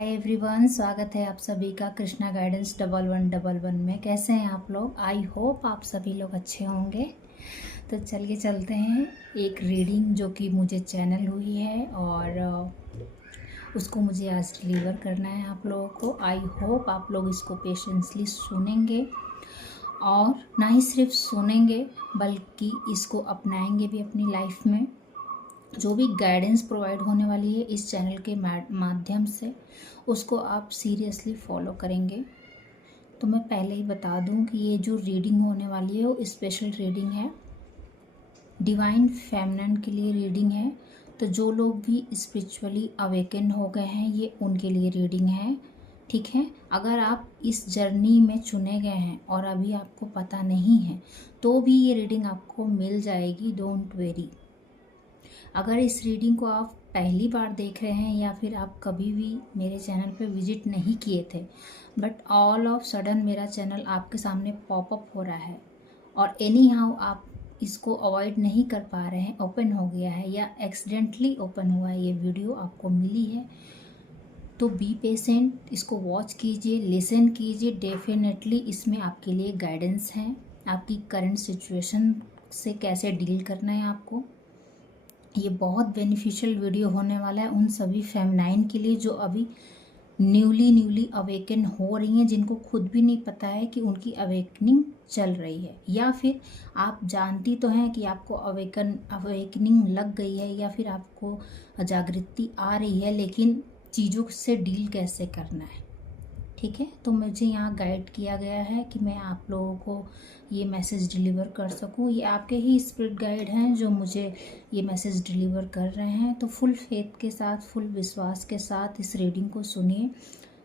Hi everyone, स्वागत है आप सभी का कृष्णा गाइडेंस 1111 में। कैसे हैं आप लोग? आई होप आप सभी लोग अच्छे होंगे। तो चलिए चलते हैं एक रीडिंग जो कि मुझे चैनल हुई है और उसको मुझे आज डिलीवर करना है आप लोगों को। आई होप आप लोग इसको पेशेंसली सुनेंगे और ना ही सिर्फ सुनेंगे बल्कि इसको अपनाएंगे भी अपनी लाइफ में। जो भी गाइडेंस प्रोवाइड होने वाली है इस चैनल के माध्यम से उसको आप सीरियसली फॉलो करेंगे। तो मैं पहले ही बता दूं कि ये जो रीडिंग होने वाली है वो स्पेशल रीडिंग है, डिवाइन फेमिनिन के लिए रीडिंग है। तो जो लोग भी स्पिरिचुअली अवेकन हो गए हैं ये उनके लिए रीडिंग है, ठीक है। अगर आप इस जर्नी में चुने गए हैं और अभी आपको पता नहीं है तो भी ये रीडिंग आपको मिल जाएगी, डोंट वेरी। अगर इस रीडिंग को आप पहली बार देख रहे हैं या फिर आप कभी भी मेरे चैनल पे विजिट नहीं किए थे बट ऑल ऑफ सडन मेरा चैनल आपके सामने पॉपअप हो रहा है और एनी हाउ आप इसको अवॉइड नहीं कर पा रहे हैं, ओपन हो गया है या एक्सीडेंटली ओपन हुआ है, ये वीडियो आपको मिली है, तो बी पेशेंट, इसको वॉच कीजिए, लिसन कीजिए। डेफिनेटली इसमें आपके लिए गाइडेंस है, आपकी करंट सिचुएशन से कैसे डील करना है आपको। ये बहुत बेनिफिशियल वीडियो होने वाला है उन सभी फेमिनाइन के लिए जो अभी न्यूली अवेकन हो रही हैं, जिनको खुद भी नहीं पता है कि उनकी अवेकनिंग चल रही है, या फिर आप जानती तो हैं कि आपको अवेकनिंग लग गई है या फिर आपको जागृति आ रही है, लेकिन चीज़ों से डील कैसे करना है, ठीक है। तो मुझे यहाँ गाइड किया गया है कि मैं आप लोगों को ये मैसेज डिलीवर कर सकूँ। ये आपके ही स्पिरिट गाइड हैं जो मुझे ये मैसेज डिलीवर कर रहे हैं। तो फुल फेथ के साथ, फुल विश्वास के साथ इस रीडिंग को सुनिए।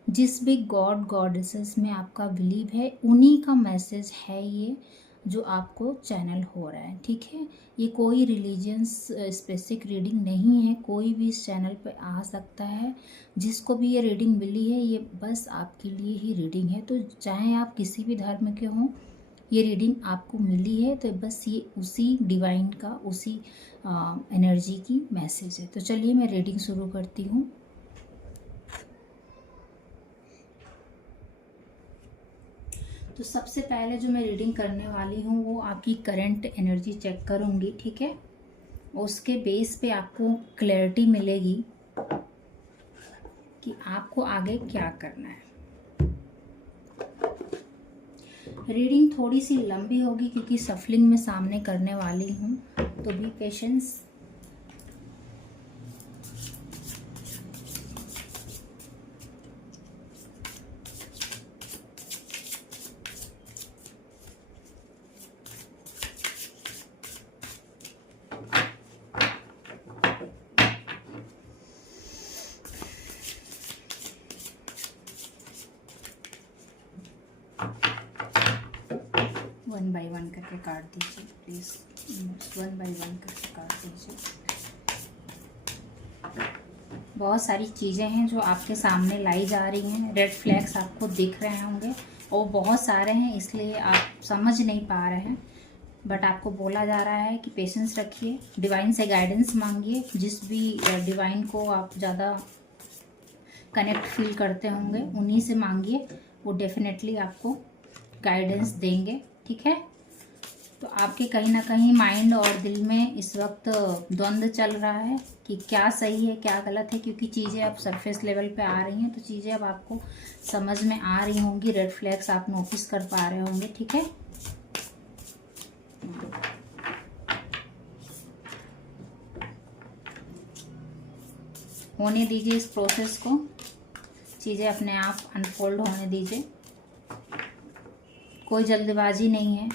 जिस भी गॉड गॉडेसेस में आपका बिलीव है उन्हीं का मैसेज है ये जो आपको चैनल हो रहा है, ठीक है। ये कोई रिलीजियंस स्पेसिफिक रीडिंग नहीं है, कोई भी इस चैनल पे आ सकता है। जिसको भी ये रीडिंग मिली है ये बस आपके लिए ही रीडिंग है। तो चाहे आप किसी भी धर्म के हों, ये रीडिंग आपको मिली है तो बस ये उसी डिवाइन का, उसी एनर्जी की मैसेज है। तो चलिए मैं रीडिंग शुरू करती हूँ। तो सबसे पहले जो मैं रीडिंग करने वाली हूँ वो आपकी करंट एनर्जी चेक करूँगी, ठीक है। उसके बेस पे आपको क्लैरिटी मिलेगी कि आपको आगे क्या करना है। रीडिंग थोड़ी सी लंबी होगी क्योंकि सफलिंग में सामने करने वाली हूँ, तो B patience. One by one करके काट दीजिए प्लीज़, वन बाय वन करके काट दीजिए। बहुत सारी चीज़ें हैं जो आपके सामने लाई जा रही हैं, रेड फ्लैग्स आपको दिख रहे होंगे और बहुत सारे हैं इसलिए आप समझ नहीं पा रहे हैं, बट आपको बोला जा रहा है कि पेशेंस रखिए, डिवाइन से गाइडेंस मांगिए। जिस भी डिवाइन को आप ज़्यादा कनेक्ट फील करते होंगे उन्हीं से मांगिए, वो डेफिनेटली आपको गाइडेंस देंगे, ठीक है। तो आपके कहीं ना कहीं माइंड और दिल में इस वक्त द्वंद्व चल रहा है कि क्या सही है क्या गलत है, क्योंकि चीज़ें अब सरफेस लेवल पे आ रही हैं, तो चीज़ें अब आपको समझ में आ रही होंगी, रेड फ्लैग्स आप नोटिस कर पा रहे होंगे, ठीक है। होने दीजिए इस प्रोसेस को, चीज़ें अपने आप अनफोल्ड होने दीजिए, कोई जल्दबाजी नहीं है।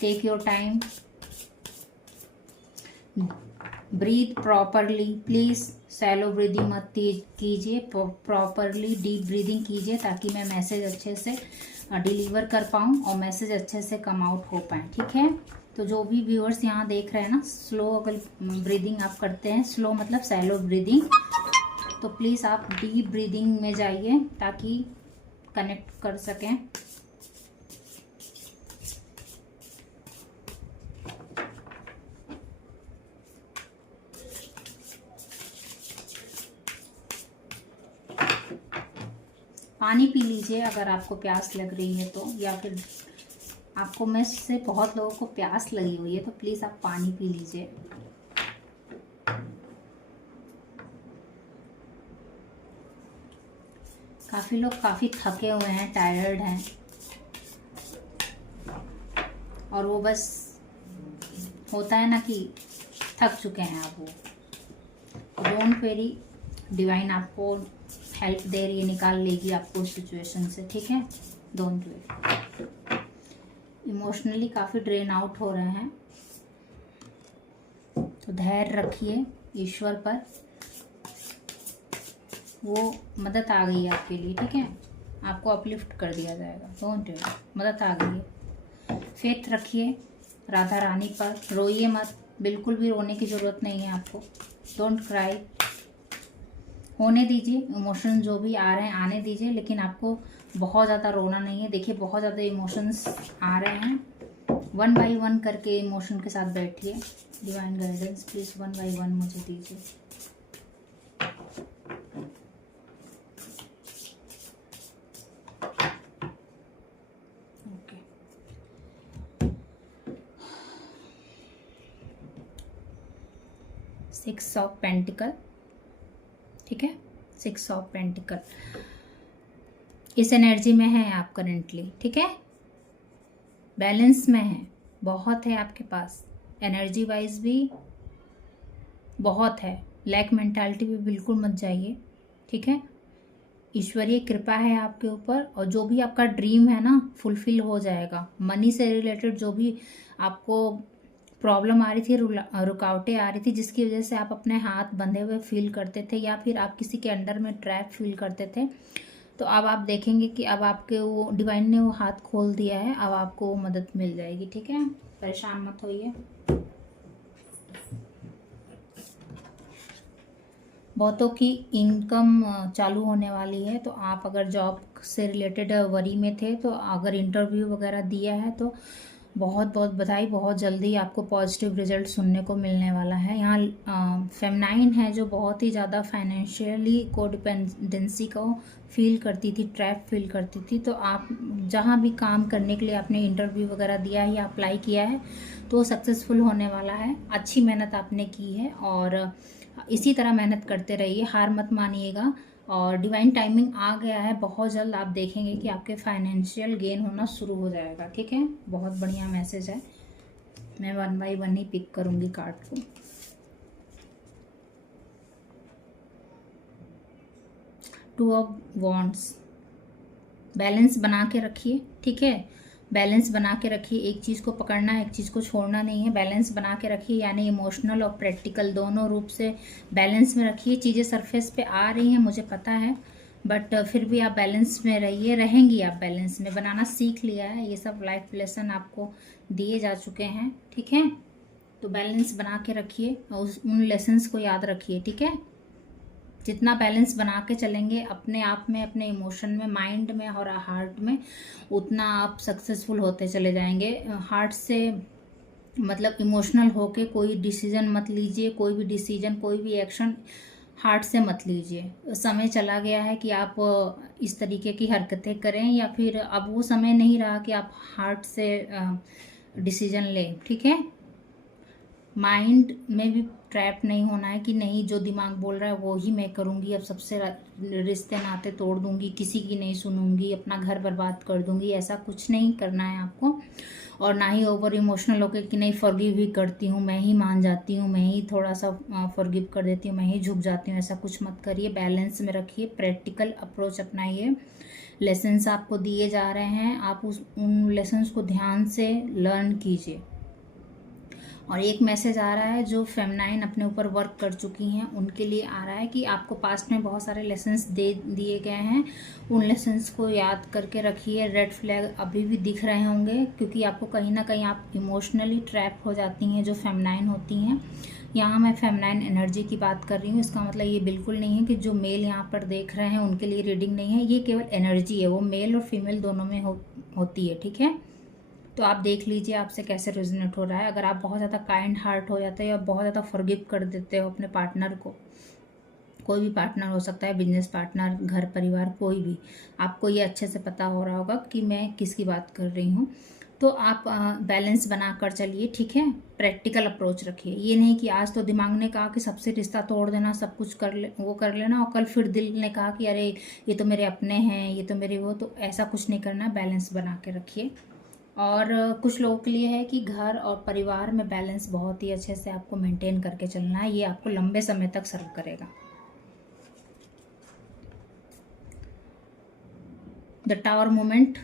Take your time, breathe properly please, shallow breathing मत कीजिए, प्रॉपरली डीप ब्रीदिंग कीजिए ताकि मैं मैसेज अच्छे से डिलीवर कर पाऊँ और मैसेज अच्छे से कम आउट हो पाए, ठीक है। तो जो भी व्यूअर्स यहाँ देख रहे हैं ना, स्लो अगर ब्रीदिंग आप करते हैं, स्लो मतलब सैलो ब्रीदिंग, तो प्लीज़ आप डीप ब्रीदिंग में जाइए ताकि कनेक्ट कर सकें। पानी पी लीजिए अगर आपको प्यास लग रही है तो, या फिर आपको में से बहुत लोगों को प्यास लगी हुई है तो प्लीज़ आप पानी पी लीजिए। काफ़ी लोग काफ़ी थके हुए हैं, टायर्ड हैं, और वो बस होता है ना कि थक चुके हैं आप। वो डोंट वेरी, डिवाइन आपको हेल्प दे रही है, निकाल लेगी आपको उस सिचुएशन से, ठीक है। Don't very. इमोशनली काफ़ी ड्रेन आउट हो रहे हैं तो धैर्य रखिए ईश्वर पर, वो मदद आ गई है आपके लिए, ठीक है। आपको अपलिफ्ट कर दिया जाएगा, डोंट वेरी, मदद आ गई है। फेथ रखिए राधा रानी पर, रोइए मत, बिल्कुल भी रोने की ज़रूरत नहीं है आपको। डोंट क्राई, होने दीजिए, इमोशन जो भी आ रहे हैं आने दीजिए, लेकिन आपको बहुत ज़्यादा रोना नहीं है। देखिए बहुत ज़्यादा इमोशंस आ रहे हैं, 1 बाय 1 करके इमोशन के साथ बैठिए। डिवाइन गाइडेंस प्लीज़ 1 बाय 1 मुझे दीजिए। ओके, 6 ऑफ पेंटिकल, ठीक है। 6 ऑफ पेंटिकल इस एनर्जी में है आप करेंटली, ठीक है। बैलेंस में है, बहुत है आपके पास, एनर्जी वाइज भी बहुत है। लैक मेंटालिटी भी बिल्कुल मत जाइए, ठीक है। ईश्वरीय कृपा है आपके ऊपर, और जो भी आपका ड्रीम है ना फुलफिल हो जाएगा। मनी से रिलेटेड जो भी आपको प्रॉब्लम आ रही थी, रुकावटें आ रही थी, जिसकी वजह से आप अपने हाथ बंधे हुए फील करते थे, या फिर आप किसी के अंडर में ट्रैप फील करते थे, तो अब आप देखेंगे कि अब आपके वो डिवाइन ने वो हाथ खोल दिया है, अब आपको वो मदद मिल जाएगी, ठीक है। परेशान मत होइए। बहुतों की इनकम चालू होने वाली है, तो आप अगर जॉब से रिलेटेड वरी में थे, तो अगर इंटरव्यू वगैरह दिया है तो बहुत बहुत बधाई, बहुत जल्दी आपको पॉजिटिव रिजल्ट सुनने को मिलने वाला है। यहाँ फेमनाइन है जो बहुत ही ज़्यादा फाइनेंशियली कोडिपेंडेंसी को फील करती थी, ट्रैप फील करती थी, तो आप जहाँ भी काम करने के लिए आपने इंटरव्यू वगैरह दिया है या अप्लाई किया है तो सक्सेसफुल होने वाला है। अच्छी मेहनत आपने की है और इसी तरह मेहनत करते रहिए, हार मत मानिएगा। और डिवाइन टाइमिंग आ गया है, बहुत जल्द आप देखेंगे कि आपके फाइनेंशियल गेन होना शुरू हो जाएगा, ठीक है। बहुत बढ़िया मैसेज है। मैं 1 बाय 1 ही पिक करूंगी कार्ड को। 2 ऑफ वॉन्ड्स, बैलेंस बना के रखिए, ठीक है। बैलेंस बना के रखिए, एक चीज़ को पकड़ना है, एक चीज़ को छोड़ना नहीं है। बैलेंस बना के रखिए, यानी इमोशनल और प्रैक्टिकल दोनों रूप से बैलेंस में रखिए। चीज़ें सरफेस पे आ रही हैं मुझे पता है, बट फिर भी आप बैलेंस में रहिए, रहेंगी आप बैलेंस में। बनाना सीख लिया है, ये सब लाइफ लेसन आपको दिए जा चुके हैं, ठीक है। तो बैलेंस बना के रखिए और उन लेसन्स को याद रखिए, ठीक है। जितना बैलेंस बना के चलेंगे अपने आप में, अपने इमोशन में, माइंड में और हार्ट में, उतना आप सक्सेसफुल होते चले जाएंगे। हार्ट से मतलब इमोशनल होके कोई डिसीजन मत लीजिए, कोई भी डिसीजन, कोई भी एक्शन हार्ट से मत लीजिए। समय चला गया है कि आप इस तरीके की हरकतें करें, या फिर अब वो समय नहीं रहा कि आप हार्ट से डिसीजन लें, ठीक है। माइंड में भी ट्रैप नहीं होना है कि नहीं जो दिमाग बोल रहा है वो ही मैं करूँगी, अब सबसे रिश्ते नाते तोड़ दूँगी, किसी की नहीं सुनूंगी, अपना घर बर्बाद कर दूँगी। ऐसा कुछ नहीं करना है आपको। और ना ही ओवर इमोशनल होकर कि नहीं फॉरगिव ही करती हूँ, मैं ही मान जाती हूँ, मैं ही थोड़ा सा फॉरगिव कर देती हूँ, मैं ही झुक जाती हूँ। ऐसा कुछ मत करिए, बैलेंस में रखिए, प्रैक्टिकल अप्रोच अपनाइए। लेसन्स आपको दिए जा रहे हैं, आप उन लेसन्स को ध्यान से लर्न कीजिए। और एक मैसेज आ रहा है जो फेमनाइन अपने ऊपर वर्क कर चुकी हैं उनके लिए आ रहा है कि आपको पास्ट में बहुत सारे लेसन्स दे दिए गए हैं, उन लेसन्स को याद करके रखिए। रेड फ्लैग अभी भी दिख रहे होंगे क्योंकि आपको कहीं ना कहीं आप इमोशनली ट्रैप हो जाती हैं जो फेमनाइन होती हैं। यहाँ मैं फेमनाइन एनर्जी की बात कर रही हूँ, इसका मतलब ये बिल्कुल नहीं है कि जो मेल यहाँ पर देख रहे हैं उनके लिए रीडिंग नहीं है, ये केवल एनर्जी है, वो मेल और फीमेल दोनों में होती है, ठीक है। तो आप देख लीजिए आपसे कैसे रेजोनेट हो रहा है। अगर आप बहुत ज़्यादा काइंड हार्ट हो जाते हो या बहुत ज़्यादा फॉरगिव कर देते हो अपने पार्टनर को, कोई भी पार्टनर हो सकता है, बिजनेस पार्टनर, घर परिवार, कोई भी। आपको ये अच्छे से पता हो रहा होगा कि मैं किसकी बात कर रही हूँ। तो आप बैलेंस बना कर चलिए, ठीक है। प्रैक्टिकल अप्रोच रखिए। ये नहीं कि आज तो दिमाग ने कहा कि सबसे रिश्ता तोड़ देना, सब कुछ वो कर लेना, और कल फिर दिल ने कहा कि अरे ये तो मेरे अपने हैं, ये तो मेरे वो। तो ऐसा कुछ नहीं करना, बैलेंस बना के रखिए। और कुछ लोगों के लिए है कि घर और परिवार में बैलेंस बहुत ही अच्छे से आपको मेंटेन करके चलना है। ये आपको लंबे समय तक सर्व करेगा। द टावर मोमेंट,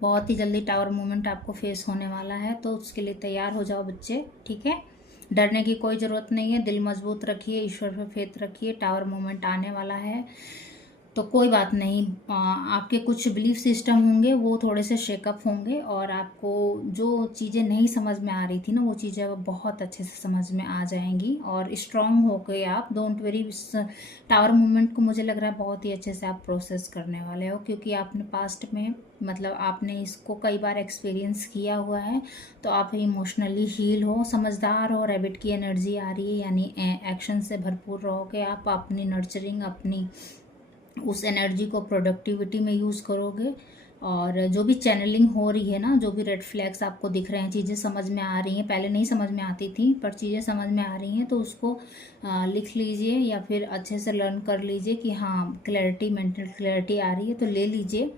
बहुत ही जल्दी टावर मोमेंट आपको फेस होने वाला है, तो उसके लिए तैयार हो जाओ बच्चे, ठीक है। डरने की कोई ज़रूरत नहीं है, दिल मजबूत रखिए, ईश्वर पे फेथ रखिए। टावर मोमेंट आने वाला है, तो कोई बात नहीं। आपके कुछ बिलीफ सिस्टम होंगे वो थोड़े से शेकअप होंगे, और आपको जो चीज़ें नहीं समझ में आ रही थी ना, वो चीज़ें अब बहुत अच्छे से समझ में आ जाएंगी, और स्ट्रांग हो गए आप। Don't very. इस टावर मूवमेंट को मुझे लग रहा है बहुत ही अच्छे से आप प्रोसेस करने वाले हो, क्योंकि आपने पास्ट में, मतलब आपने इसको कई बार एक्सपीरियंस किया हुआ है। तो आप इमोशनली हील हो, समझदार हो, रैबिट की एनर्जी आ रही है, यानी एक्शन से भरपूर रहोगे आप। अपनी नर्चरिंग, अपनी उस एनर्जी को प्रोडक्टिविटी में यूज़ करोगे। और जो भी चैनलिंग हो रही है ना, जो भी रेड फ्लैग्स आपको दिख रहे हैं, चीज़ें समझ में आ रही हैं, पहले नहीं समझ में आती थी पर चीज़ें समझ में आ रही हैं, तो उसको लिख लीजिए या फिर अच्छे से लर्न कर लीजिए कि हाँ क्लैरिटी, मेंटल क्लैरिटी आ रही है, तो ले लीजिए।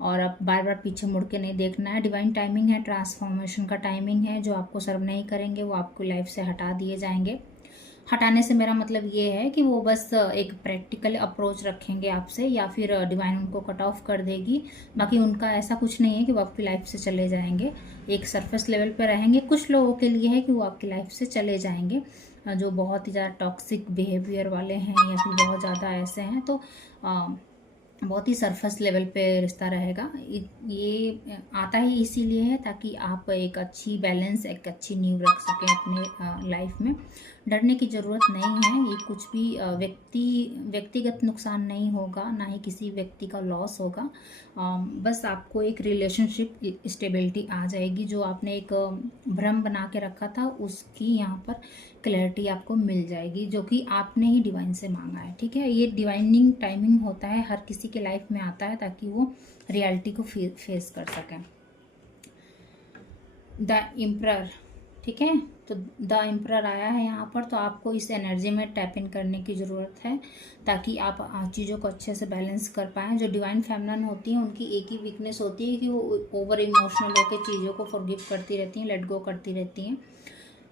और अब बार बार पीछे मुड़ के नहीं देखना है। डिवाइन टाइमिंग है, ट्रांसफॉर्मेशन का टाइमिंग है। जो आपको सर्व नहीं करेंगे वो आपको लाइफ से हटा दिए जाएंगे। हटाने से मेरा मतलब ये है कि वो बस एक प्रैक्टिकल अप्रोच रखेंगे आपसे, या फिर डिवाइन उनको कट ऑफ कर देगी। बाकी उनका ऐसा कुछ नहीं है कि वो आपकी लाइफ से चले जाएंगे। एक सरफेस लेवल पे रहेंगे। कुछ लोगों के लिए है कि वो आपकी लाइफ से चले जाएंगे, जो बहुत ही ज़्यादा टॉक्सिक बिहेवियर वाले हैं, या फिर बहुत ज़्यादा ऐसे हैं, तो बहुत ही सरफेस लेवल पे रिश्ता रहेगा। ये आता ही इसीलिए है ताकि आप एक अच्छी बैलेंस, एक अच्छी नींव रख सकें अपने लाइफ में। डरने की ज़रूरत नहीं है। ये कुछ भी व्यक्तिगत नुकसान नहीं होगा, ना ही किसी व्यक्ति का लॉस होगा। बस आपको एक रिलेशनशिप स्टेबिलिटी आ जाएगी। जो आपने एक भ्रम बना के रखा था, उसकी यहाँ पर क्लैरिटी आपको मिल जाएगी, जो कि आपने ही डिवाइन से मांगा है, ठीक है। ये डिवाइनिंग टाइमिंग होता है, हर किसी के लाइफ में आता है, ताकि वो रियलिटी को फेस कर सकें। द एम्परर, ठीक है। तो द एम्परर आया है यहाँ पर, तो आपको इस एनर्जी में टैप इन करने की ज़रूरत है, ताकि आप चीज़ों को अच्छे से बैलेंस कर पाएँ। जो डिवाइन फेमिनिन होती हैं, उनकी एक ही वीकनेस होती है कि वो ओवर इमोशनल होकर चीज़ों को फॉरगिव करती रहती हैं, लेट गो करती रहती हैं।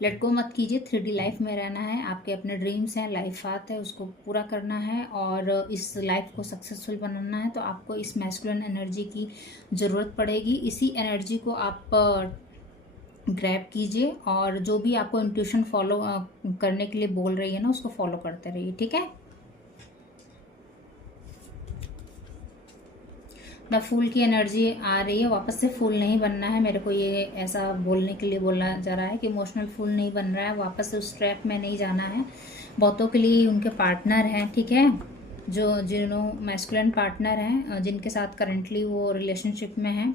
लेट गो मत कीजिए। 3D लाइफ में रहना है। आपके अपने ड्रीम्स हैं, लाइफ पाथ है, उसको पूरा करना है, और इस लाइफ को सक्सेसफुल बनाना है। तो आपको इस मैस्कुलिन एनर्जी की ज़रूरत पड़ेगी। इसी एनर्जी को आप ग्रैब कीजिए, और जो भी आपको इंट्यूशन फॉलो करने के लिए बोल रही है ना, उसको फॉलो करते रहिए, ठीक है। द फूल की एनर्जी आ रही है। वापस से फूल नहीं बनना है। मेरे को ये ऐसा बोलने के लिए बोला जा रहा है कि इमोशनल फूल नहीं बन रहा है, वापस से उस ट्रैप में नहीं जाना है। बहुतों के लिए उनके पार्टनर हैं, ठीक है, जो जिन्हों मैस्कुलिन पार्टनर हैं, जिनके साथ करंटली वो रिलेशनशिप में हैं।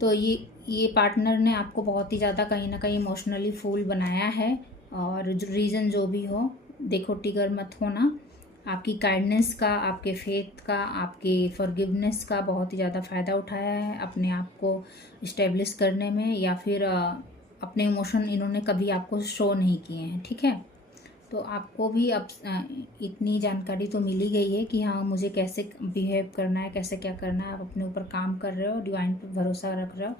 तो ये पार्टनर ने आपको बहुत ही ज़्यादा कहीं ना कहीं इमोशनली फूल बनाया है, और जो रीज़न जो भी हो, देखो टिगर मत होना। आपकी काइंडनेस का, आपके फेथ का, आपके फॉरगिवनेस का बहुत ही ज़्यादा फ़ायदा उठाया है अपने आप को इस्टेब्लिश करने में, या फिर अपने इमोशन इन्होंने कभी आपको शो नहीं किए हैं, ठीक है। तो आपको भी अब इतनी जानकारी तो मिल ही गई है कि हाँ मुझे कैसे बिहेव करना है, कैसे क्या करना है। आप अपने ऊपर काम कर रहे हो, डिवाइन पे भरोसा रख रहे हो,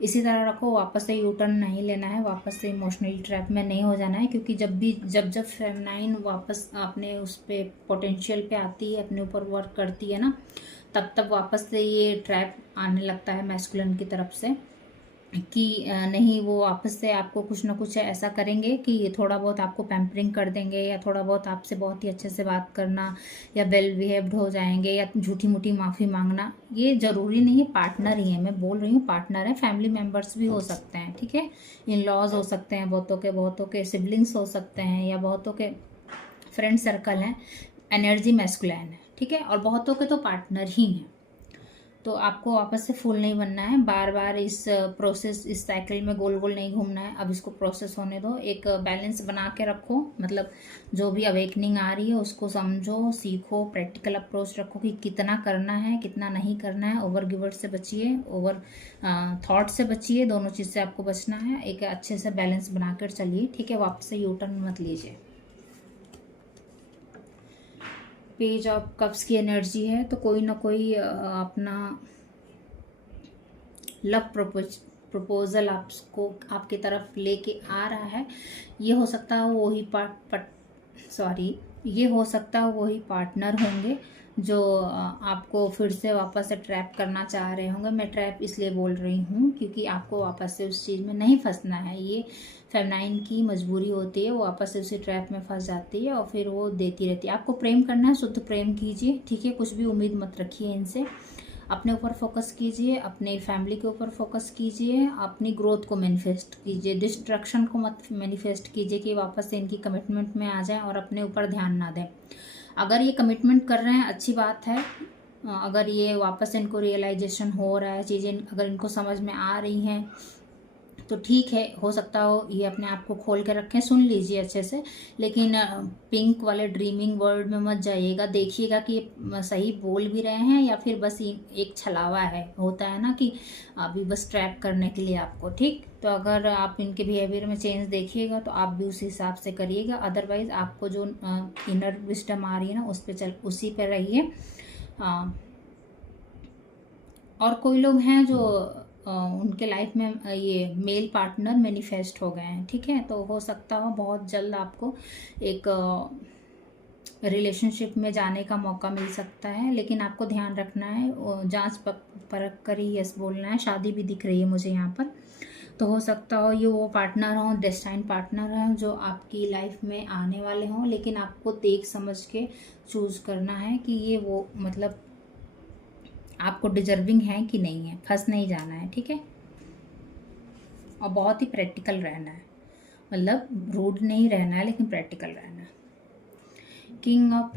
इसी तरह रखो। वापस से यू टर्न नहीं लेना है, वापस से इमोशनली ट्रैप में नहीं हो जाना है, क्योंकि जब फेमिनाइन वापस अपने उस पर पोटेंशियल पे आती है, अपने ऊपर वर्क करती है ना, तब वापस से ये ट्रैप आने लगता है मैस्कुलिन की तरफ से, कि नहीं वो वापस से आपको कुछ ना कुछ ऐसा करेंगे कि ये थोड़ा बहुत आपको पैम्परिंग कर देंगे, या थोड़ा बहुत आपसे बहुत ही अच्छे से बात करना, या वेल बिहेव्ड हो जाएंगे, या झूठी मूठी माफ़ी मांगना। ये ज़रूरी नहीं है पार्टनर ही है, मैं बोल रही हूँ पार्टनर है, फैमिली मेम्बर्स भी हो सकते हैं, ठीक है। इन लॉज हो सकते हैं, बहुतों के सिबलिंग्स हो सकते हैं, या बहुतों के फ्रेंड सर्कल हैं। एनर्जी मैस्कुलिन है, ठीक है, और बहुतों के तो पार्टनर ही हैं। तो आपको वापस से फूल नहीं बनना है, बार बार इस प्रोसेस, इस साइकिल में गोल गोल नहीं घूमना है। अब इसको प्रोसेस होने दो, एक बैलेंस बना के रखो, मतलब जो भी अवेकनिंग आ रही है उसको समझो, सीखो, प्रैक्टिकल अप्रोच रखो कि कितना करना है कितना नहीं करना है। ओवर गिवर से बचिए, ओवर थॉट से बचिए, दोनों चीज़ से आपको बचना है। एक अच्छे से बैलेंस बनाकर चलिए, ठीक है। वापस से यू टर्न मत लीजिए। पेज ऑफ कप्स की एनर्जी है, तो कोई ना कोई अपना लव प्रपोजल आपको आपकी तरफ लेके आ रहा है। ये हो सकता है वही ये हो सकता है वही पार्टनर होंगे जो आपको फिर से वापस से ट्रैप करना चाह रहे होंगे। मैं ट्रैप इसलिए बोल रही हूँ क्योंकि आपको वापस से उस चीज़ में नहीं फंसना है। ये फेमिनाइन की मजबूरी होती है, वो वापस से उसी ट्रैप में फंस जाती है और फिर वो देती रहती है। आपको प्रेम करना है, शुद्ध प्रेम कीजिए, ठीक है। कुछ भी उम्मीद मत रखिए इनसे, अपने ऊपर फोकस कीजिए, अपने फैमिली के ऊपर फोकस कीजिए, अपनी ग्रोथ को मैनिफेस्ट कीजिए। डिस्ट्रक्शन को मत मैनिफेस्ट कीजिए कि वापस से इनकी कमिटमेंट में आ जाए और अपने ऊपर ध्यान ना दें। अगर ये कमिटमेंट कर रहे हैं अच्छी बात है, अगर ये वापस इनको रियलाइजेशन हो रहा है, चीज़ें अगर इनको समझ में आ रही हैं तो ठीक है, हो सकता हो ये अपने आप को खोल के रखें। सुन लीजिए अच्छे से, लेकिन पिंक वाले ड्रीमिंग वर्ल्ड में मत जाइएगा। देखिएगा कि ये सही बोल भी रहे हैं या फिर बस एक छलावा है। होता है ना कि अभी बस ट्रैप करने के लिए आपको, ठीक। तो अगर आप इनके बिहेवियर में चेंज देखिएगा तो आप भी उसी हिसाब से करिएगा। अदरवाइज आपको जो इनर विजडम आ रही है ना, उसी पे रहिए। और कोई लोग हैं जो उनके लाइफ में ये मेल पार्टनर मैनिफेस्ट हो गए हैं, ठीक है। तो हो सकता हो बहुत जल्द आपको एक रिलेशनशिप में जाने का मौका मिल सकता है, लेकिन आपको ध्यान रखना है, जांच परख कर ही यस बोलना है। शादी भी दिख रही है मुझे यहाँ पर, तो हो सकता हो ये वो पार्टनर हो, डेस्टाइन पार्टनर हो जो आपकी लाइफ में आने वाले हों, लेकिन आपको देख समझ के चूज़ करना है कि ये वो मतलब आपको डिजर्विंग है कि नहीं है। फंस नहीं जाना है, ठीक है। और बहुत ही प्रैक्टिकल रहना है, मतलब रूड नहीं रहना है लेकिन प्रैक्टिकल रहना है। किंग ऑफ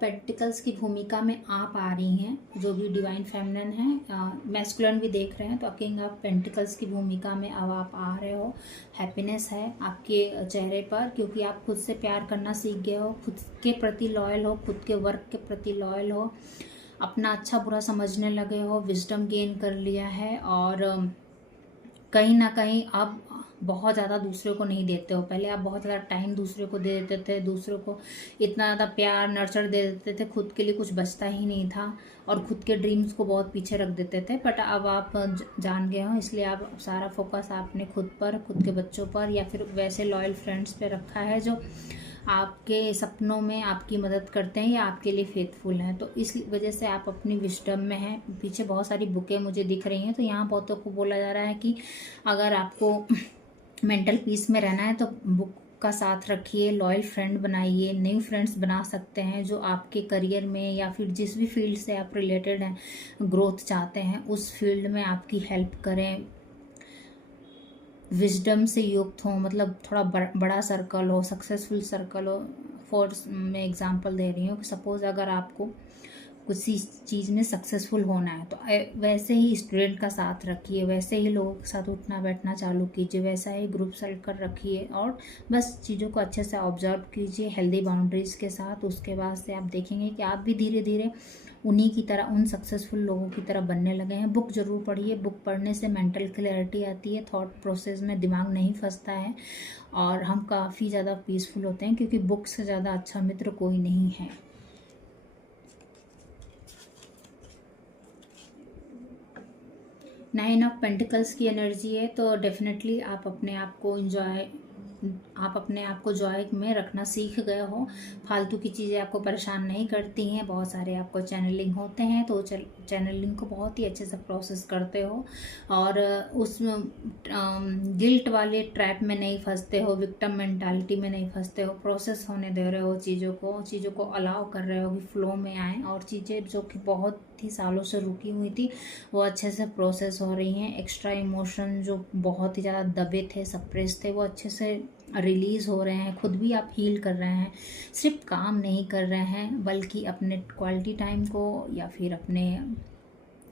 पेंटिकल्स की भूमिका में आप आ रही हैं, जो भी डिवाइन फेमिनिन है, मैस्कुलिन भी देख रहे हैं। तो किंग ऑफ पेंटिकल्स की भूमिका में अब आप आ रहे हो। हैप्पीनेस है आपके चेहरे पर, क्योंकि आप खुद से प्यार करना सीख गए हो, खुद के प्रति लॉयल हो, खुद के वर्क के प्रति लॉयल हो, अपना अच्छा बुरा समझने लगे हो, विजडम गेन कर लिया है। और कहीं ना कहीं अब बहुत ज़्यादा दूसरे को नहीं देते हो। पहले आप बहुत ज़्यादा टाइम दूसरे को दे देते थे, दूसरे को इतना ज़्यादा प्यार नर्चर दे देते थे, खुद के लिए कुछ बचता ही नहीं था और खुद के ड्रीम्स को बहुत पीछे रख देते थे। बट अब आप जान गए हो, इसलिए आप सारा फोकस आपने खुद पर, खुद के बच्चों पर या फिर वैसे लॉयल फ्रेंड्स पे रखा है जो आपके सपनों में आपकी मदद करते हैं या आपके लिए फेथफुल हैं। तो इस वजह से आप अपनी विजडम में हैं। पीछे बहुत सारी बुकें मुझे दिख रही हैं, तो यहाँ बहुतों को बोला जा रहा है कि अगर आपको मेंटल पीस में रहना है तो बुक का साथ रखिए, लॉयल फ्रेंड बनाइए, न्यू फ्रेंड्स बना सकते हैं जो आपके करियर में या फिर जिस भी फील्ड से आप रिलेटेड हैं, ग्रोथ चाहते हैं, उस फील्ड में आपकी हेल्प करें, विजडम से युक्त हो, मतलब थोड़ा बड़ा सर्कल हो, सक्सेसफुल सर्कल हो। फॉर मैं एग्जांपल दे रही हूँ कि सपोज अगर आपको किसी चीज़ में सक्सेसफुल होना है तो वैसे ही स्टूडेंट का साथ रखिए, वैसे ही लोगों के साथ उठना बैठना चालू कीजिए, वैसा ही ग्रुप सेलेक्ट कर रखिए और बस चीज़ों को अच्छे से ऑब्जर्व कीजिए हेल्दी बाउंड्रीज़ के साथ। उसके बाद से आप देखेंगे कि आप भी धीरे धीरे उन्हीं की तरह, उन सक्सेसफुल लोगों की तरह बनने लगे हैं। बुक जरूर पढ़िए, बुक पढ़ने से मेंटल क्लैरिटी आती है, थॉट प्रोसेस में दिमाग नहीं फंसता है और हम काफ़ी ज़्यादा पीसफुल होते हैं, क्योंकि बुक से ज़्यादा अच्छा मित्र कोई नहीं है। नाइन ऑफ पेंटिकल्स की एनर्जी है, तो डेफिनेटली आप अपने आप को जॉय में रखना सीख गए हो। फालतू की चीज़ें आपको परेशान नहीं करती हैं। बहुत सारे आपको चैनलिंग होते हैं, तो चैनलिंग को बहुत ही अच्छे से प्रोसेस करते हो और उस गिल्ट वाले ट्रैप में नहीं फंसते हो, विक्टिम मेंटालिटी में नहीं फंसते हो। प्रोसेस होने दे रहे हो चीज़ों को अलाउ कर रहे हो कि फ्लो में आए और चीज़ें जो कि बहुत ही सालों से रुकी हुई थी वो अच्छे से प्रोसेस हो रही हैं। एक्स्ट्रा इमोशन जो बहुत ही ज़्यादा दबे थे, सप्रेस थे, वो अच्छे से रिलीज़ हो रहे हैं। खुद भी आप हील कर रहे हैं, सिर्फ काम नहीं कर रहे हैं बल्कि अपने क्वालिटी टाइम को या फिर अपने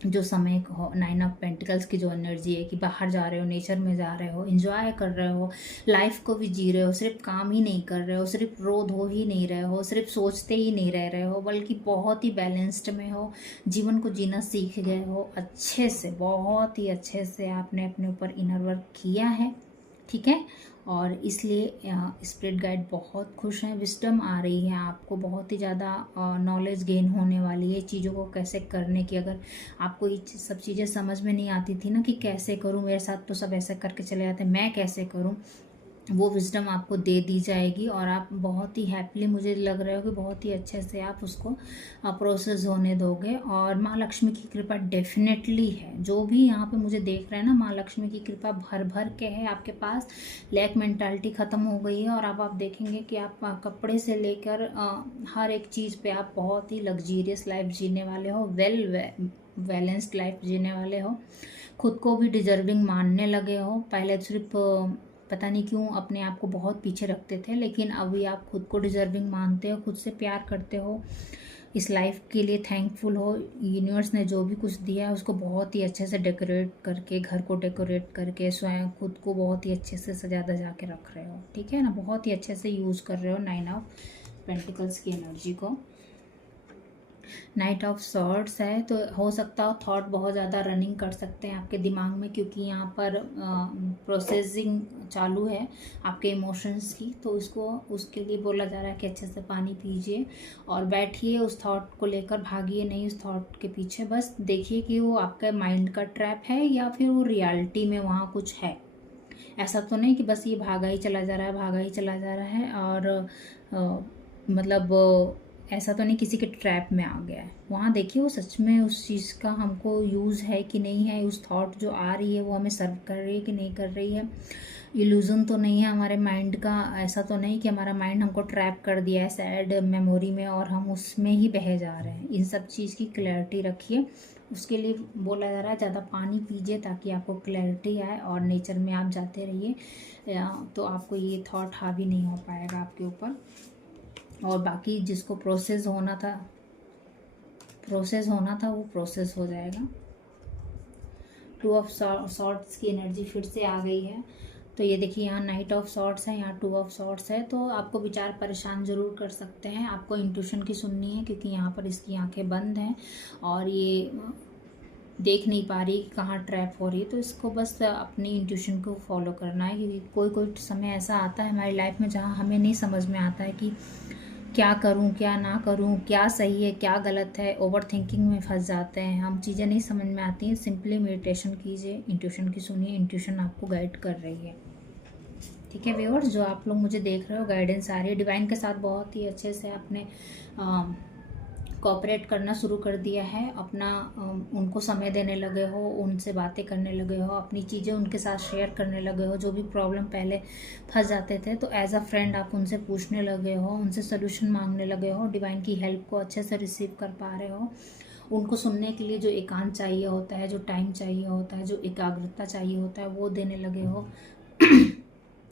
जो समय हो, 9 ऑफ पेंटिकल्स की जो एनर्जी है कि बाहर जा रहे हो, नेचर में जा रहे हो, एंजॉय कर रहे हो, लाइफ को भी जी रहे हो, सिर्फ काम ही नहीं कर रहे हो, सिर्फ रो धो ही नहीं रहे हो, सिर्फ सोचते ही नहीं रह रहे हो, बल्कि बहुत ही बैलेंस्ड में हो, जीवन को जीना सीख गए हो अच्छे से, बहुत ही अच्छे से आपने अपने ऊपर इनर वर्क किया है। ठीक है, और इसलिए स्पिरिट गाइड बहुत खुश हैं, विस्डम आ रही है आपको, बहुत ही ज़्यादा नॉलेज गेन होने वाली है चीज़ों को कैसे करने की। अगर आपको ये सब चीज़ें समझ में नहीं आती थी ना कि कैसे करूं, मेरे साथ तो सब ऐसे करके चले जाते, मैं कैसे करूं, वो विजडम आपको दे दी जाएगी और आप बहुत ही हैप्पीली, मुझे लग रहा है कि बहुत ही अच्छे से आप उसको प्रोसेस होने दोगे। और माँ लक्ष्मी की कृपा डेफिनेटली है, जो भी यहाँ पे मुझे देख रहे हैं ना, माँ लक्ष्मी की कृपा भर भर के है आपके पास। लैक मेंटालिटी ख़त्म हो गई है और अब आप देखेंगे कि आप कपड़े से लेकर हर एक चीज़ पे आप बहुत ही लग्जीरियस लाइफ जीने वाले हो, बैलेंस्ड लाइफ जीने वाले हो, खुद को भी डिजर्विंग मानने लगे हो। पहले सिर्फ पता नहीं क्यों अपने आप को बहुत पीछे रखते थे, लेकिन अभी आप खुद को डिजर्विंग मानते हो, खुद से प्यार करते हो, इस लाइफ के लिए थैंकफुल हो। यूनिवर्स ने जो भी कुछ दिया है उसको बहुत ही अच्छे से डेकोरेट करके, घर को डेकोरेट करके, स्वयं खुद को बहुत ही अच्छे से सजा धजा के रख रहे हो। ठीक है ना, बहुत ही अच्छे से यूज़ कर रहे हो 9 ऑफ पेंटिकल्स की एनर्जी को। नाइट ऑफ सॉर्ड्स है, तो हो सकता हो थॉट बहुत ज़्यादा रनिंग कर सकते हैं आपके दिमाग में, क्योंकि यहाँ पर प्रोसेसिंग चालू है आपके इमोशंस की। तो इसको उसके लिए बोला जा रहा है कि अच्छे से पानी पीजिए और बैठिए, उस थॉट को लेकर भागिए नहीं उस थॉट के पीछे, बस देखिए कि वो आपके माइंड का ट्रैप है या फिर वो रियलिटी में वहाँ कुछ है। ऐसा तो नहीं कि बस ये भागा ही चला जा रहा है, भागा ही चला जा रहा है और मतलब ऐसा तो नहीं किसी के ट्रैप में आ गया है। वहाँ देखिए वो सच में उस चीज़ का हमको यूज़ है कि नहीं है, उस थॉट जो आ रही है वो हमें सर्व कर रही है कि नहीं कर रही है, इल्यूजन तो नहीं है हमारे माइंड का। ऐसा तो नहीं कि हमारा माइंड हमको ट्रैप कर दिया है सैड मेमोरी में और हम उसमें ही बह जा रहे हैं। इन सब चीज़ की क्लैरिटी रखिए, उसके लिए बोला जा रहा है ज़्यादा पानी पीजिए ताकि आपको क्लैरिटी आए और नेचर में आप जाते रहिए, तो आपको ये थॉट हावी नहीं हो पाएगा आपके ऊपर। और बाकी जिसको प्रोसेस होना था वो प्रोसेस हो जाएगा। 2 ऑफ सॉर्ट्स की एनर्जी फिर से आ गई है, तो ये देखिए यहाँ नाइट ऑफ सॉर्ट्स है, यहाँ 2 ऑफ सॉर्ट्स है। तो आपको विचार परेशान ज़रूर कर सकते हैं, आपको इंट्यूशन की सुननी है क्योंकि यहाँ पर इसकी आंखें बंद हैं और ये देख नहीं पा रही कहाँ ट्रैप हो रही है। तो इसको बस अपनी इंट्यूशन को फॉलो करना है, क्योंकि कोई समय ऐसा आता है हमारी लाइफ में जहाँ हमें नहीं समझ में आता है कि क्या करूं क्या ना करूं, क्या सही है क्या गलत है, ओवर थिंकिंग में फंस जाते हैं हम, चीज़ें नहीं समझ में आती हैं। सिंपली मेडिटेशन कीजिए, इंट्यूशन की सुनिए, इंट्यूशन आपको गाइड कर रही है। ठीक है व्यूअर्स, जो आप लोग मुझे देख रहे हो, गाइडेंस आ रही है डिवाइन के साथ, बहुत ही अच्छे से आपने कोऑपरेट करना शुरू कर दिया है, अपना उनको समय देने लगे हो, उनसे बातें करने लगे हो, अपनी चीज़ें उनके साथ शेयर करने लगे हो। जो भी प्रॉब्लम पहले फंस जाते थे तो एज अ फ्रेंड आप उनसे पूछने लगे हो, उनसे सोल्यूशन मांगने लगे हो, डिवाइन की हेल्प को अच्छे से रिसीव कर पा रहे हो। उनको सुनने के लिए जो एकांत चाहिए होता है, जो टाइम चाहिए होता है, जो एकाग्रता चाहिए होता है, वो देने लगे हो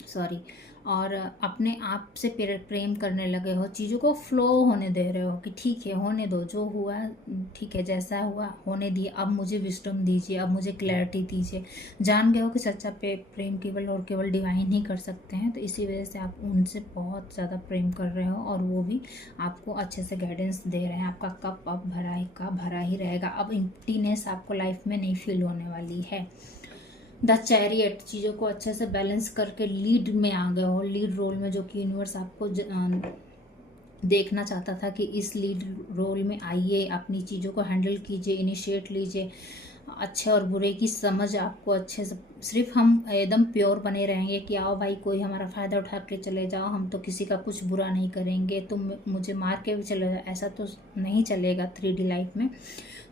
सॉरी। और अपने आप से प्रेम करने लगे हो, चीज़ों को फ्लो होने दे रहे हो कि ठीक है होने दो, जो हुआ ठीक है, जैसा हुआ होने दिए, अब मुझे विस्डम दीजिए, अब मुझे क्लैरिटी दीजिए। जान गए हो कि सच्चा प्रेम केवल और केवल डिवाइन ही कर सकते हैं, तो इसी वजह से आप उनसे बहुत ज़्यादा प्रेम कर रहे हो और वो भी आपको अच्छे से गाइडेंस दे रहे हैं। आपका कप अब भरा ही रहेगा, अब एम्प्टीनेस आपको लाइफ में नहीं फील होने वाली है। द चैरियट, चीज़ों को अच्छे से बैलेंस करके लीड में आ गए हो, लीड रोल में, जो कि यूनिवर्स आपको देखना चाहता था कि इस लीड रोल में आइए, अपनी चीज़ों को हैंडल कीजिए, इनिशिएट लीजिए, अच्छे और बुरे की समझ आपको अच्छे से, सिर्फ हम एकदम प्योर बने रहेंगे कि आओ भाई कोई हमारा फ़ायदा उठा के चले जाओ, हम तो किसी का कुछ बुरा नहीं करेंगे, तुम मुझे मार के भी चले जाओ, ऐसा तो नहीं चलेगा 3D लाइफ में।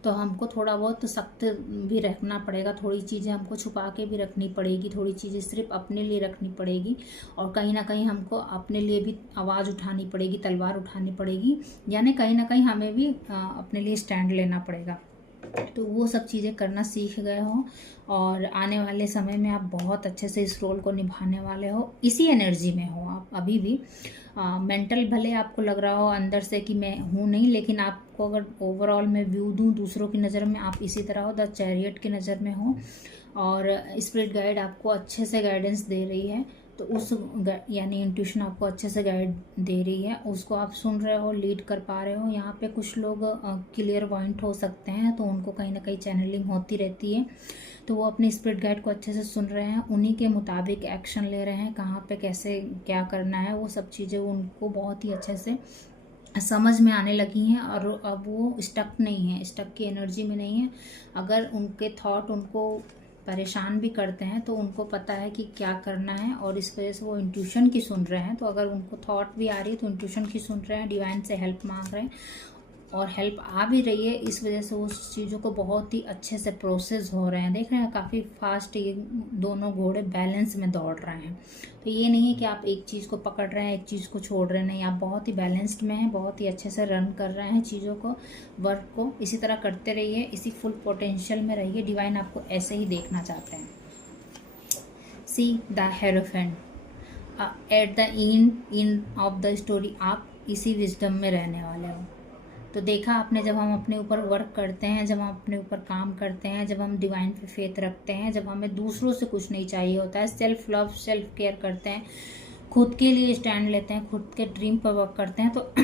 तो हमको थोड़ा बहुत सख्त भी रखना पड़ेगा, थोड़ी चीज़ें हमको छुपा के भी रखनी पड़ेगी, थोड़ी चीज़ें सिर्फ अपने लिए रखनी पड़ेगी और कहीं ना कहीं हमको अपने लिए भी आवाज़ उठानी पड़ेगी, तलवार उठानी पड़ेगी, यानी कहीं ना कहीं हमें भी अपने लिए स्टैंड लेना पड़ेगा। तो वो सब चीज़ें करना सीख गए हो और आने वाले समय में आप बहुत अच्छे से इस रोल को निभाने वाले हो, इसी एनर्जी में हो आप अभी भी। मेंटल भले आपको लग रहा हो अंदर से कि मैं हूँ नहीं, लेकिन आपको अगर ओवरऑल मैं व्यू दूँ दूसरों की नज़र में, आप इसी तरह हो, द चैरियट की नज़र में हो, और स्पिरिट गाइड आपको अच्छे से गाइडेंस दे रही है। तो उस यानी इंट्यूशन आपको अच्छे से गाइड दे रही है, उसको आप सुन रहे हो, लीड कर पा रहे हो। यहाँ पे कुछ लोग क्लियर पॉइंट हो सकते हैं, तो उनको कहीं ना कहीं चैनलिंग होती रहती है, तो वो अपने स्पिरिट गाइड को अच्छे से सुन रहे हैं, उन्हीं के मुताबिक एक्शन ले रहे हैं, कहाँ पे कैसे क्या करना है, वो सब चीज़ें उनको बहुत ही अच्छे से समझ में आने लगी हैं। और अब वो स्टक नहीं है, स्टक की एनर्जी में नहीं है। अगर उनके थॉट उनको परेशान भी करते हैं तो उनको पता है कि क्या करना है, और इस वजह से वो इंट्यूशन की सुन रहे हैं। तो अगर उनको थॉट भी आ रही है तो इंट्यूशन की सुन रहे हैं, डिवाइन से हेल्प मांग रहे हैं, और हेल्प आ भी रही है। इस वजह से उस चीज़ों को बहुत ही अच्छे से प्रोसेस हो रहे हैं। देख रहे हैं काफ़ी फास्ट ये दोनों घोड़े बैलेंस में दौड़ रहे हैं। तो ये नहीं है कि आप एक चीज़ को पकड़ रहे हैं, एक चीज़ को छोड़ रहे हैं, नहीं, आप बहुत ही बैलेंस्ड में हैं, बहुत ही अच्छे से रन कर रहे हैं चीज़ों को, वर्क को। इसी तरह करते रहिए, इसी फुल पोटेंशियल में रहिए। डिवाइन आपको ऐसे ही देखना चाहते हैं। See the hierophant at the in of the story, आप इसी विजडम में रहने वाले हो। तो देखा आपने, जब हम अपने ऊपर वर्क करते हैं, जब हम अपने ऊपर काम करते हैं, जब हम डिवाइन पे फेथ रखते हैं, जब हमें दूसरों से कुछ नहीं चाहिए होता है, सेल्फ लव सेल्फ केयर करते हैं, खुद के लिए स्टैंड लेते हैं, खुद के ड्रीम पर वर्क करते हैं, तो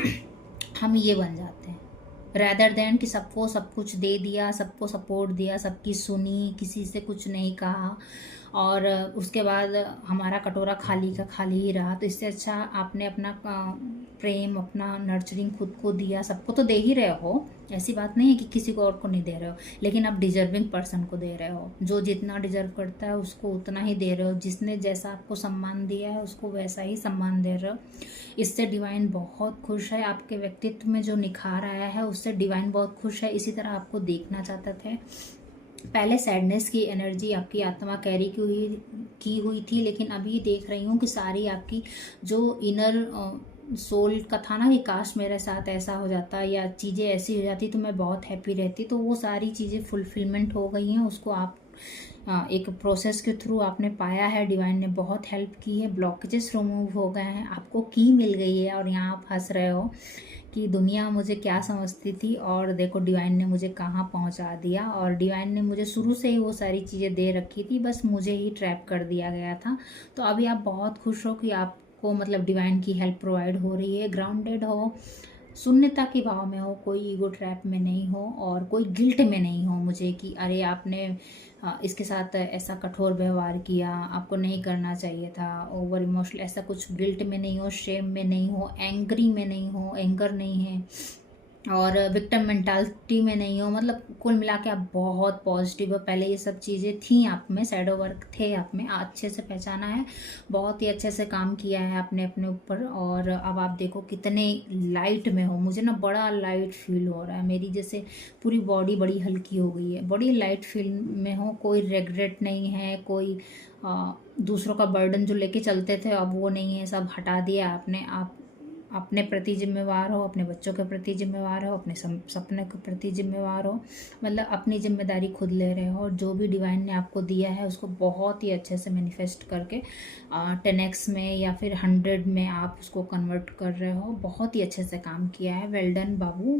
हम ये बन जाते हैं। रैदर देन कि सबको सब कुछ दे दिया, सबको सपोर्ट दिया, सबकी सुनी, किसी से कुछ नहीं कहा, और उसके बाद हमारा कटोरा खाली का खाली ही रहा। तो इससे अच्छा आपने अपना प्रेम, अपना नर्चरिंग खुद को दिया। सबको तो दे ही रहे हो, ऐसी बात नहीं है कि किसी को और को नहीं दे रहे हो, लेकिन आप डिजर्विंग पर्सन को दे रहे हो। जो जितना डिजर्व करता है उसको उतना ही दे रहे हो। जिसने जैसा आपको सम्मान दिया है उसको वैसा ही सम्मान दे रहे हो। इससे डिवाइन बहुत खुश है। आपके व्यक्तित्व में जो निखार आया है उससे डिवाइन बहुत खुश है। इसी तरह आपको देखना चाहते थे। पहले सैडनेस की एनर्जी आपकी आत्मा कैरी की हुई थी, लेकिन अभी देख रही हूँ कि सारी आपकी जो इनर सोल का था ना कि काश मेरे साथ ऐसा हो जाता या चीज़ें ऐसी हो जाती तो मैं बहुत हैप्पी रहती, तो वो सारी चीज़ें फुलफिलमेंट हो गई हैं। उसको आप एक प्रोसेस के थ्रू आपने पाया है। डिवाइन ने बहुत हेल्प की है, ब्लॉकेजेस रिमूव हो गए हैं, आपको की मिल गई है, और यहाँ आप हंस रहे हो कि दुनिया मुझे क्या समझती थी, और देखो डिवाइन ने मुझे कहाँ पहुँचा दिया। और डिवाइन ने मुझे शुरू से ही वो सारी चीज़ें दे रखी थी, बस मुझे ही ट्रैप कर दिया गया था। तो अभी आप बहुत खुश हो कि आपको मतलब डिवाइन की हेल्प प्रोवाइड हो रही है। ग्राउंडेड हो, शून्यता के भाव में हो, कोई ईगो ट्रैप में नहीं हो, और कोई गिल्ट में नहीं हो मुझे कि अरे आपने इसके साथ ऐसा कठोर व्यवहार किया, आपको नहीं करना चाहिए था, ओवर इमोशनल, ऐसा कुछ गिल्ट में नहीं हो, शेम में नहीं हो, एंग्री में नहीं हो, एंगर नहीं है, और विक्टिम मेंटालिटी में नहीं हो। मतलब कुल मिला के आप बहुत पॉजिटिव हो। पहले ये सब चीज़ें थी आप में, शैडो वर्क थे आप में, अच्छे से पहचाना है, बहुत ही अच्छे से काम किया है आपने अपने ऊपर, और अब आप देखो कितने लाइट में हो। मुझे ना बड़ा लाइट फील हो रहा है, मेरी जैसे पूरी बॉडी बड़ी हल्की हो गई है, बड़ी लाइट फील में हो। कोई रेग्रेट नहीं है, कोई दूसरों का बर्डन जो लेके चलते थे अब वो नहीं है, सब हटा दिया आपने। आप अपने प्रति जिम्मेवार हो, अपने बच्चों के प्रति जिम्मेवार हो, अपने सपने के प्रति जिम्मेवार हो, मतलब अपनी जिम्मेदारी खुद ले रहे हो, और जो भी डिवाइन ने आपको दिया है उसको बहुत ही अच्छे से मैनिफेस्ट करके 10x में या फिर 100 में आप उसको कन्वर्ट कर रहे हो। बहुत ही अच्छे से काम किया है, वेल डन बाबू।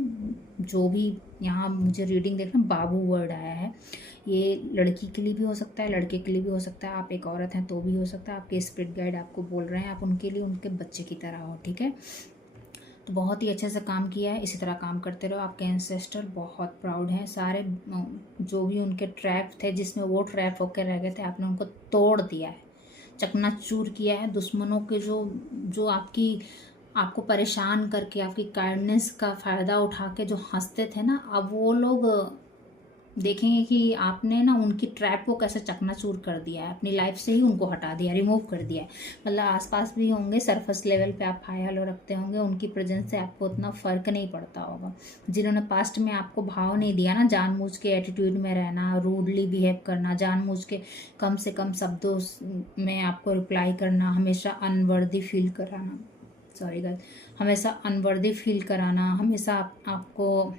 जो भी यहाँ मुझे रीडिंग देख रहे हैं, बाबू वर्ड आया है, ये लड़की के लिए भी हो सकता है, लड़के के लिए भी हो सकता है, आप एक औरत हैं तो भी हो सकता है। आपके स्पिरिट गाइड आपको बोल रहे हैं आप उनके लिए उनके बच्चे की तरह हो, ठीक है। तो बहुत ही अच्छे से काम किया है, इसी तरह काम करते रहो। आपके एंसेस्टर बहुत प्राउड हैं। सारे जो भी उनके ट्रैप थे, जिसमें वो ट्रैप होकर रह गए थे, आपने उनको तोड़ दिया है, चकनाचूर किया है। दुश्मनों के जो आपको परेशान करके, आपकी काइंडनेस का फ़ायदा उठा के जो हंसते थे ना, अब वो लोग देखेंगे कि आपने ना उनकी ट्रैप को कैसे चकनाचूर कर दिया है, अपनी लाइफ से ही उनको हटा दिया, रिमूव कर दिया है। मतलब आसपास भी होंगे, सरफेस लेवल पे आप हाई हेलो रखते होंगे, उनकी प्रेजेंस से आपको उतना फ़र्क नहीं पड़ता होगा। जिन्होंने पास्ट में आपको भाव नहीं दिया ना, जानबूझ के एटीट्यूड में रहना, रूडली बिहेव करना, जानबूझ के कम से कम शब्दों में आपको रिप्लाई करना, हमेशा अनवर्दी फील कराना, सॉरी गाइस, हमेशा अनवर्दी फील कराना, हमेशा आपको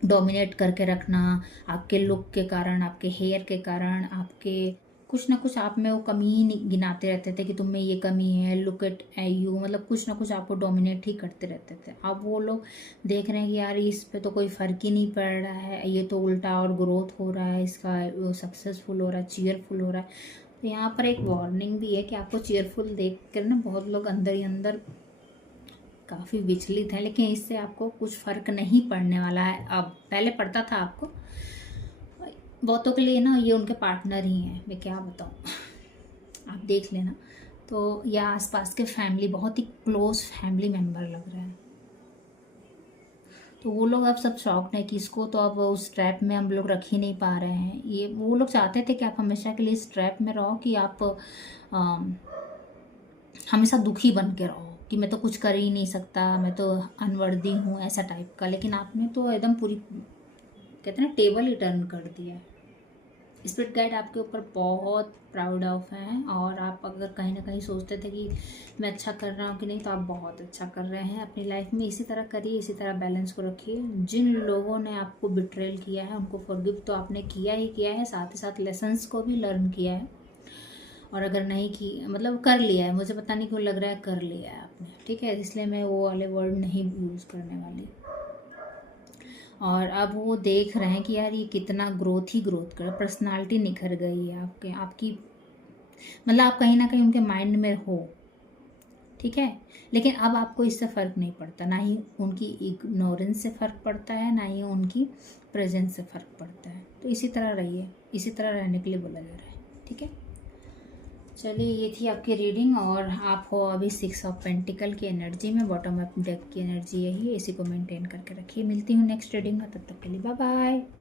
डोमिनेट करके रखना, आपके लुक के कारण, आपके हेयर के कारण, आपके कुछ ना कुछ आप में वो कमी ही गिनाते रहते थे कि तुम में ये कमी है, लुक एट यू, मतलब कुछ ना कुछ आपको डोमिनेट ही करते रहते थे। अब वो लोग देख रहे हैं कि यार इस पे तो कोई फ़र्क ही नहीं पड़ रहा है, ये तो उल्टा और ग्रोथ हो रहा है इसका, वो सक्सेसफुल हो रहा है, चीयरफुल हो रहा है। तो यहाँ पर एक वार्निंग भी है कि आपको चीयरफुल देख कर ना बहुत लोग अंदर ही अंदर काफ़ी विचलित हैं, लेकिन इससे आपको कुछ फ़र्क नहीं पड़ने वाला है। अब पहले पड़ता था आपको, बहुतों के लिए ना ये उनके पार्टनर ही हैं, मैं क्या बताऊँ, आप देख लेना। तो या आसपास के फैमिली, बहुत ही क्लोज फैमिली मेम्बर लग रहा है। तो वो लोग अब सब शॉक्ड हैं कि इसको तो अब उस ट्रैप में हम लोग रख ही नहीं पा रहे हैं। ये वो लोग चाहते थे कि आप हमेशा के लिए इस ट्रैप में रहो, कि आप हमेशा दुखी बन के रहो कि मैं तो कुछ कर ही नहीं सकता, मैं तो अनवर्दी हूँ, ऐसा टाइप का। लेकिन आपने तो एकदम पूरी, कहते हैं ना, टेबल ही टर्न कर दिया है। स्पिरिट गाइड आपके ऊपर बहुत प्राउड ऑफ हैं, और आप अगर कहीं ना कहीं सोचते थे कि मैं अच्छा कर रहा हूँ कि नहीं, तो आप बहुत अच्छा कर रहे हैं अपनी लाइफ में। इसी तरह करिए, इसी तरह बैलेंस को रखिए। जिन लोगों ने आपको बिट्रेल किया है उनको फॉरगिव तो आपने किया ही किया है, साथ ही साथ लेसन्स को भी लर्न किया है। और अगर नहीं की, मतलब कर लिया है, मुझे पता नहीं क्यों लग रहा है कर लिया है आपने, ठीक है, इसलिए मैं वो वाले वर्ड नहीं यूज़ करने वाली। और अब वो देख रहे हैं कि यार ये कितना ग्रोथ ही ग्रोथ कर, पर्सनालिटी निखर गई है आपकी, मतलब आप कहीं ना कहीं उनके माइंड में हो, ठीक है। लेकिन अब आपको इससे फ़र्क नहीं पड़ता, ना ही उनकी इग्नोरेंस से फ़र्क पड़ता है, ना ही उनकी प्रेजेंस से फ़र्क पड़ता है। तो इसी तरह रहिए, इसी तरह रहने के लिए बोला जा रहा है, ठीक है। चलिए, ये थी आपकी रीडिंग, और आप हो अभी 6 ऑफ पेंटिकल की एनर्जी में, बॉटम अप डेक की एनर्जी यही है, इसी को मेंटेन करके रखिए। मिलती हूँ नेक्स्ट रीडिंग में, तब तक के लिए बाय बाय।